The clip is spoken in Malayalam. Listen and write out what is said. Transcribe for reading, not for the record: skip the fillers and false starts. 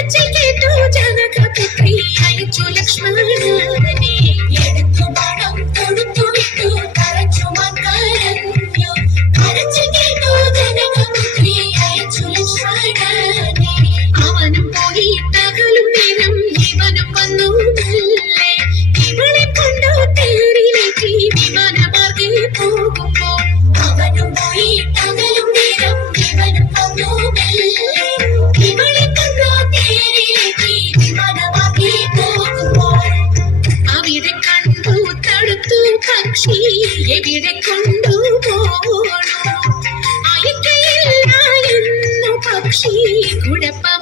കേട്ടു ജനകപുത്രി അയച്ചു ലക്ഷ്മണനെ എടുത്തു പണം കൊടുത്തു വിട്ടു തറച്ചു മക്കളഞ്ഞു കരച്ചു കേട്ടു ജനകപുത്രി അയച്ചു ലക്ഷ്മണനെ അവനും പോയിട്ടകലും നേരം ഇവനും വന്നു മെല്ലെ ഇവളെ കൊണ്ടു തേരിലേറ്റി വിമാനമാർഗെ പോകുമ്പോ അവനും പോയിട്ടകലും നേരം ഇവനും വന്നു മെല്ലെ ഇവളെ കൊണ്ടു തേരിലേറ്റി വിമാനമാർഗെ പോകുമ്പോൾ അവിടെ കണ്ടു തടുത്തു പക്ഷി എവിടെ കൊണ്ടുപോകണോ അയക്കയില്ല എന്നു പക്ഷി കുഴപ്പം